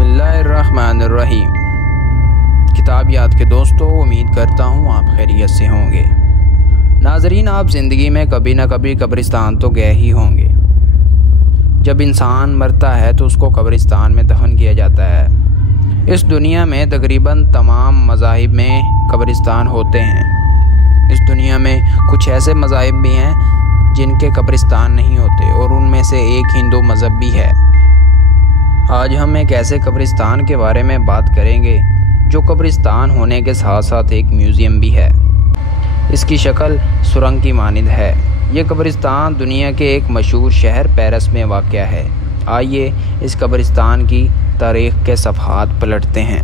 बिस्मिल्लाहिर्रहमानिर्रहीम। किताब याद के दोस्तों, उम्मीद करता हूँ आप खैरियत से होंगे। नाजरीन, आप ज़िंदगी में कभी ना कभी कब्रिस्तान तो गए ही होंगे। जब इंसान मरता है तो उसको कब्रिस्तान में दफन किया जाता है। इस दुनिया में तकरीबन तमाम मज़ाहिब में कब्रिस्तान होते हैं। इस दुनिया में कुछ ऐसे मज़ाहिब भी हैं जिनके कब्रिस्तान नहीं होते, और उनमें से एक हिंदू मज़हब भी है। आज हम एक ऐसे कब्रिस्तान के बारे में बात करेंगे जो कब्रिस्तान होने के साथ साथ एक म्यूज़ियम भी है। इसकी शक्ल सुरंग की मानिंद है। ये कब्रिस्तान दुनिया के एक मशहूर शहर पेरिस में वाक़या है। आइए इस कब्रिस्तान की तारीख़ के सफ़हात पलटते हैं।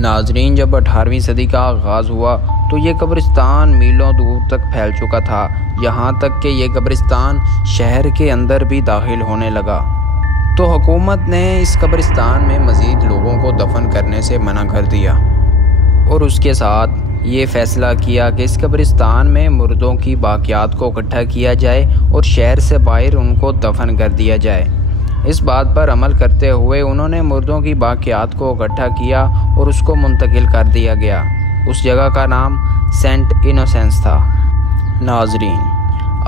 नाजरीन, जब 18वीं सदी का आगाज़ हुआ तो ये कब्रिस्तान मीलों दूर तक फैल चुका था, यहाँ तक कि ये कब्रिस्तान शहर के अंदर भी दाखिल होने लगा। तो हुकूमत ने इस कब्रिस्तान में मज़ीद लोगों को दफन करने से मना कर दिया, और उसके साथ ये फ़ैसला किया कि इस कब्रिस्तान में मुर्दों की बाक़ियात को इकट्ठा किया जाए और शहर से बाहर उनको दफन कर दिया जाए। इस बात पर अमल करते हुए उन्होंने मुर्दों की बाक़ियात को इकट्ठा किया और उसको मुंतकिल कर दिया गया। उस जगह का नाम सेंट इनोसेंस था। नाजरीन,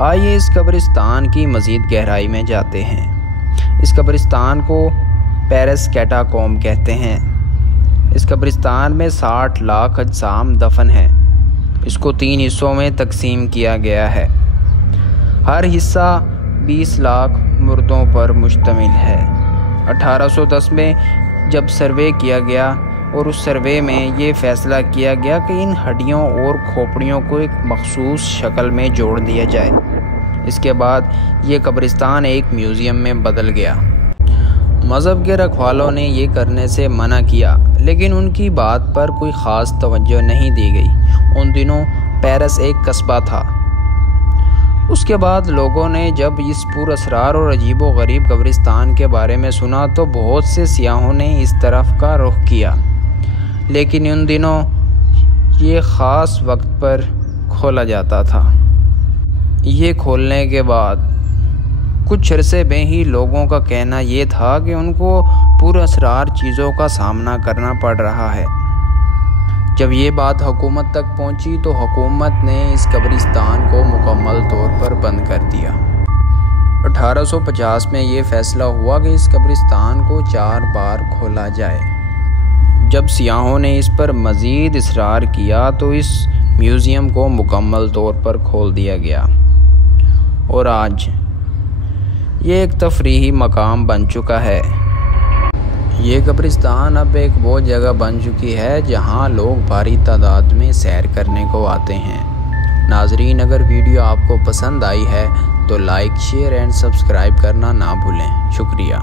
आइए इस कब्रिस्तान की मज़ीद गहराई में जाते हैं। इस कब्रिस्तान को पेरिस कैटाकॉम्ब कहते हैं। इस कब्रिस्तान में 60 लाख अजसाम दफन हैं। इसको 3 हिस्सों में तकसीम किया गया है। हर हिस्सा 20 लाख मुर्दों पर मुश्तमिल है। 1810 में जब सर्वे किया गया और उस सर्वे में ये फ़ैसला किया गया कि इन हड्डियों और खोपड़ियों को एक मखसूस शक्ल में जोड़ दिया जाए। इसके बाद ये कब्रिस्तान एक म्यूज़ियम में बदल गया। मज़हब के रखवालों ने ये करने से मना किया, लेकिन उनकी बात पर कोई ख़ास तवज्जो नहीं दी गई। उन दिनों पेरिस एक कस्बा था। उसके बाद लोगों ने जब इस पुरअसरार और अजीबो गरीब कब्रिस्तान के बारे में सुना तो बहुत से सियाहों ने इस तरफ का रुख किया, लेकिन उन दिनों ये ख़ास वक्त पर खोला जाता था। ये खोलने के बाद कुछ अरसे में ही लोगों का कहना ये था कि उनको पुरअसरार चीज़ों का सामना करना पड़ रहा है। जब ये बात हुकूमत तक पहुंची तो हुकूमत ने इस कब्रिस्तान को मुकम्मल तौर पर बंद कर दिया। 1850 में ये फ़ैसला हुआ कि इस कब्रिस्तान को 4 बार खोला जाए। जब सियाहों ने इस पर मज़ीद इसरार किया तो इस म्यूज़ियम को मुकम्मल तौर पर खोल दिया गया, और आज ये एक तफरीही मकाम बन चुका है। ये कब्रिस्तान अब एक वो जगह बन चुकी है जहां लोग भारी तादाद में सैर करने को आते हैं। नाजरीन, अगर वीडियो आपको पसंद आई है तो लाइक, शेयर एंड सब्सक्राइब करना ना भूलें। शुक्रिया।